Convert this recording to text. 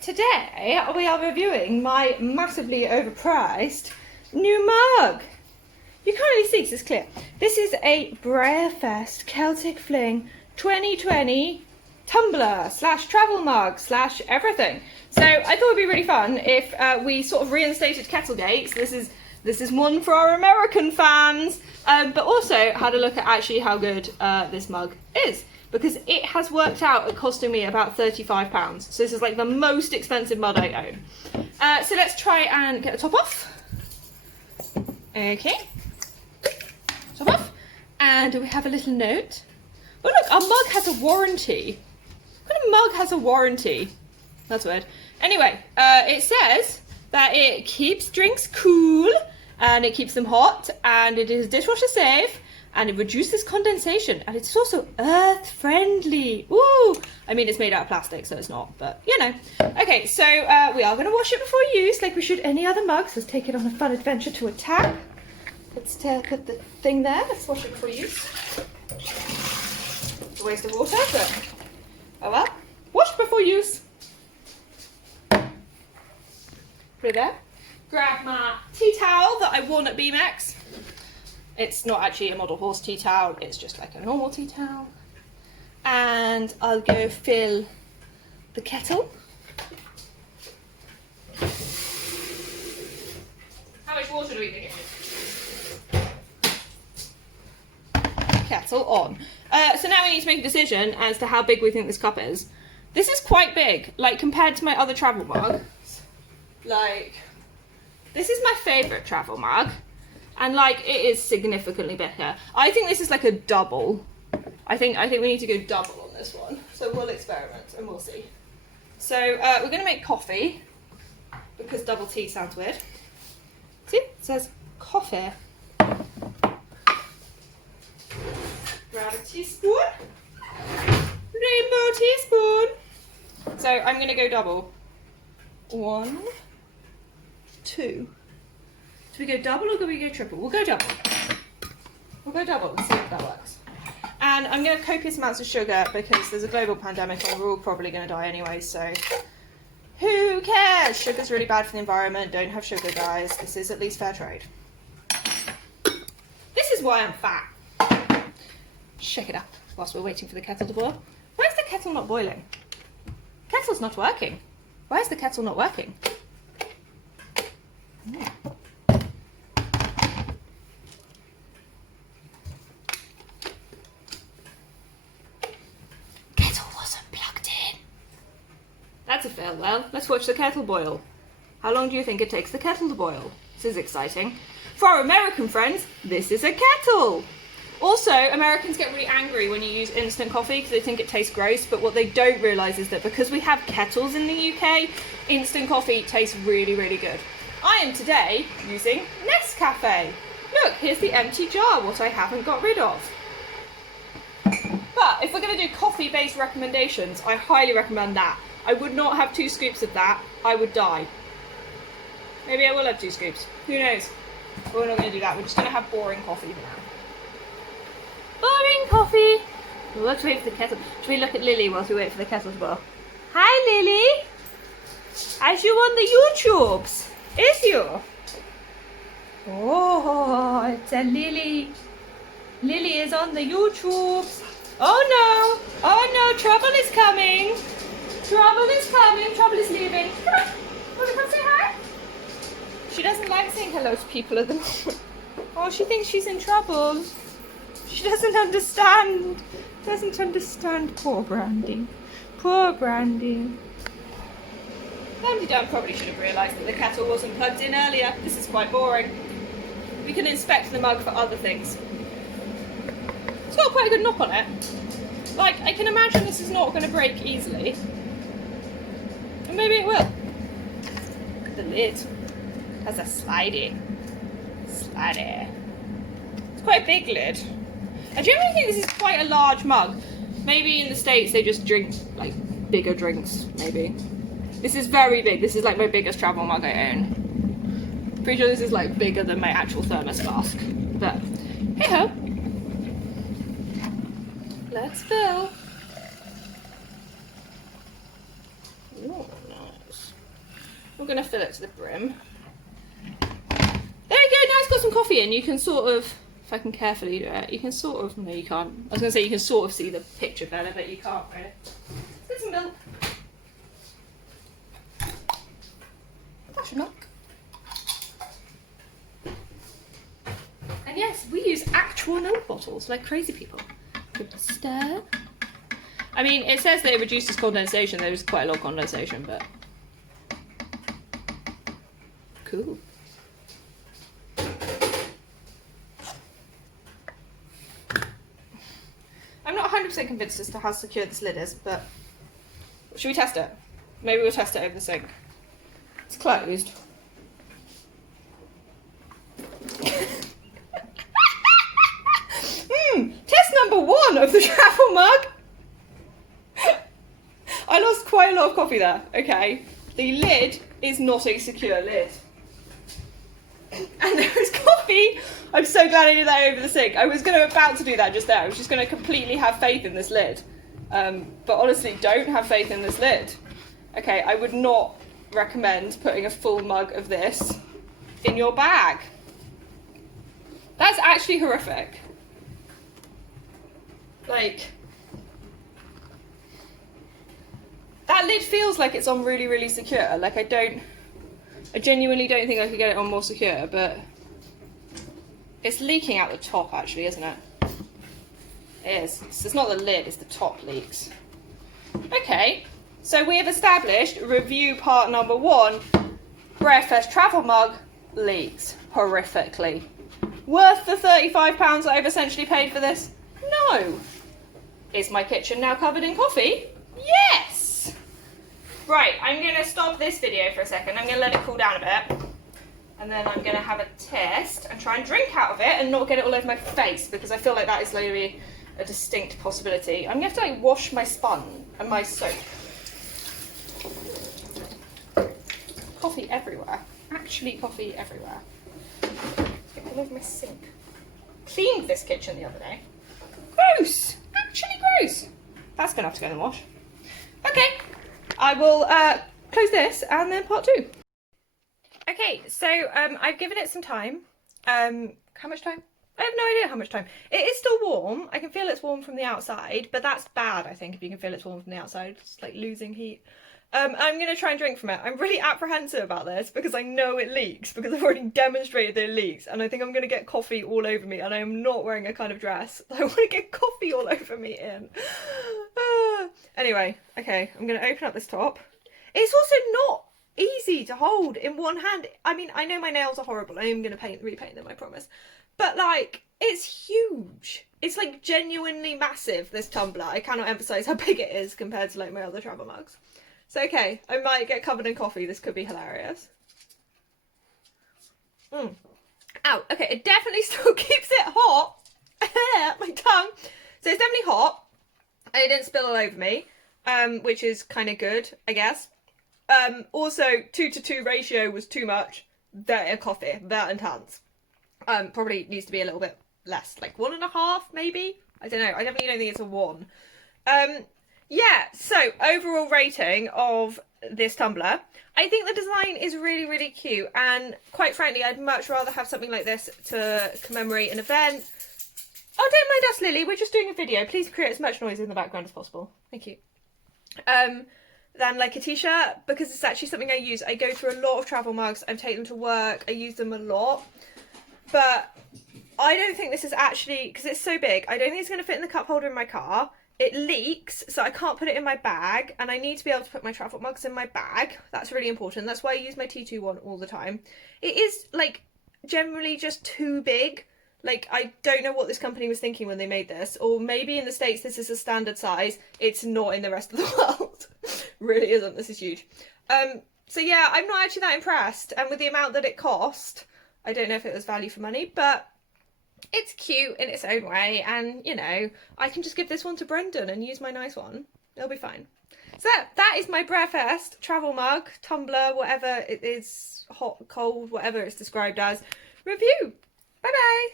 today we are reviewing my massively overpriced new mug. You can't really see because it's clear. This is a BreyerFest Celtic Fling 2020 tumbler / travel mug / everything. So I thought it'd be really fun if we sort of reinstated Kettlegate. So this is one for our American fans, but also had a look at actually how good this mug is, because it has worked out at costing me about £35. So this is like the most expensive mug I own. So let's try and get the top off. Okay, top off, and we have a little note. Oh look, our mug has a warranty. What kind of mug has a warranty? That's weird. Anyway, it says that it keeps drinks cool, and it keeps them hot, and it is dishwasher safe, and it reduces condensation, and it's also earth friendly. Ooh! I mean, it's made out of plastic, so it's not, but you know. Okay, so we are going to wash it before use, like we should any other mug. So let's take it on a fun adventure to a tap. Let's put the thing there. Let's wash it before use. It's a waste of water, but oh well. Wash before use. Put it there. Grab my tea towel that I won at BMX. It's not actually a model horse tea towel, it's just like a normal tea towel. And I'll go fill the kettle. How much water do we think it is? Kettle on. So now we need to make a decision as to how big we think this cup is. This is quite big, like compared to my other travel mug. Like, this is my favourite travel mug. And like, it is significantly bigger. I think this is like a double. I think we need to go double on this one. So we'll experiment and we'll see. So we're going to make coffee, because double tea sounds weird. See, it says coffee. Grab a teaspoon. Rainbow teaspoon. So I'm going to go double. 1, 2. Do we go double or do we go triple? We'll go double. We'll go double and see if that works. And I'm going to copious amounts of sugar because there's a global pandemic and we're all probably going to die anyway, so who cares? Sugar's really bad for the environment. Don't have sugar, guys. This is at least fair trade. This is why I'm fat. Shake it up whilst we're waiting for the kettle to boil. Why is the kettle not boiling? Kettle's not working. Why is the kettle not working? That's a fail. Well, let's watch the kettle boil. How long do you think it takes the kettle to boil? This is exciting. For our American friends, this is a kettle. Also, Americans get really angry when you use instant coffee because they think it tastes gross, but what they don't realise is that because we have kettles in the UK, instant coffee tastes really, really good. I am today using Nescafe. Look, here's the empty jar, what I haven't got rid of. But if we're going to do coffee-based recommendations, I highly recommend that. I would not have 2 scoops of that. I would die. Maybe I will have 2 scoops. Who knows? But we're not going to do that. We're just going to have boring coffee for now. Boring coffee. Well, let's wait for the kettle. Should we look at Lily whilst we wait for the kettle to boil? Hi, Lily. Is you on the YouTubes? Is you? Oh, it's a Lily. Lily is on the YouTubes. Oh no, trouble is coming. Trouble is coming, trouble is leaving. Come on, want to come say hi? She doesn't like saying hello to people at the moment. Oh, she thinks she's in trouble. She doesn't understand. Poor Brandy. Poor Brandy. Brandy Dunn probably should have realised that the kettle wasn't plugged in earlier. This is quite boring. We can inspect the mug for other things. It's got quite a good knock on it. Like, I can imagine this is not going to break easily. And maybe it will. The lid has a slidey. It's quite a big lid. I generally think this is quite a large mug. Maybe in the States they just drink, like, bigger drinks, maybe. This is very big. This is, like, my biggest travel mug I own. Pretty sure this is, like, bigger than my actual thermos flask. But, hey-ho. Let's fill. Ooh, nice. We're going to fill it to the brim. There you go, now it's got some coffee in. You can sort of, if I can carefully do it, you can sort of, no you can't. I was going to say you can sort of see the picture better, but you can't really. Let's get some milk. Dash of milk. And yes, we use actual milk bottles like crazy people. Give it a stir. I mean, it says that it reduces condensation. There's quite a lot of condensation, but cool. I'm not 100% convinced as to how secure this lid is, but should we test it? Maybe we'll test it over the sink. It's closed. Test number 1 of the travel mug. I lost quite a lot of coffee there. Okay, the lid is not a secure lid. And there is coffee. I'm so glad I did that over the sink. I was about to do that just there. I was just going to completely have faith in this lid. But honestly, don't have faith in this lid. Okay, I would not recommend putting a full mug of this in your bag. That's actually horrific. Like, that lid feels like it's on really, really secure. Like, I genuinely don't think I could get it on more secure, but it's leaking out the top actually, isn't it? It is. So it's not the lid, it's the top leaks. Okay, so we have established review part number 1. BreyerFest travel mug leaks horrifically. Worth the £35 that I've essentially paid for this? No. Is my kitchen now covered in coffee? Yes! Right, I'm going to stop this video for a second. I'm going to let it cool down a bit. And then I'm going to have a test and try and drink out of it and not get it all over my face, because I feel like that is literally a distinct possibility. I'm going to have to like wash my sponge and my soap. Coffee everywhere. Actually coffee everywhere. It's all over my sink. Cleaned this kitchen the other day. Gross! Actually gross! That's going to have to go in the wash. Okay, I will close this and then part 2. Okay, so I've given it some time. How much time? I have no idea how much time. It is still warm. I can feel it's warm from the outside, but that's bad, I think, if you can feel it's warm from the outside. It's like losing heat. I'm going to try and drink from it. I'm really apprehensive about this because I know it leaks, because I've already demonstrated that it leaks, and I think I'm going to get coffee all over me, and I am not wearing a kind of dress I want to get coffee all over me in. Anyway, okay, I'm going to open up this top. It's also not easy to hold in one hand. I mean, I know my nails are horrible. I am going to repaint them, I promise. But like, it's huge. It's like genuinely massive, this tumbler. I cannot emphasize how big it is compared to like my other travel mugs. So okay, I might get covered in coffee. This could be hilarious. Ow, okay, it definitely still keeps it hot. My tongue. So it's definitely hot. And it didn't spill all over me, which is kind of good, I guess. Also, 2:2 ratio was too much. That coffee, that intense. Probably needs to be a little bit less, like 1.5 maybe. I don't know. I definitely don't think it's a 1. Yeah. So overall rating of this tumbler, I think the design is really, really cute, and quite frankly, I'd much rather have something like this to commemorate an event. Oh, don't mind us, Lily. We're just doing a video. Please create as much noise in the background as possible. Thank you. Than like a t-shirt, because it's actually something I use. I go through a lot of travel mugs. I take them to work. I use them a lot. But I don't think this is actually, because it's so big, I don't think it's going to fit in the cup holder in my car. It leaks, so I can't put it in my bag, and I need to be able to put my travel mugs in my bag. That's really important. That's why I use my T2 one all the time. It is like generally just too big. Like, I don't know what this company was thinking when they made this, or maybe in the States this is a standard size. It's not in the rest of the world. Really isn't. This is huge. So yeah, I'm not actually that impressed, and with the amount that it cost, I don't know if it was value for money, but it's cute in its own way, and you know, I can just give this one to Brendan and use my nice one. It'll be fine. So that is my BreyerFest travel mug, tumbler, whatever it is, hot, cold, whatever it's described as, review. Bye bye.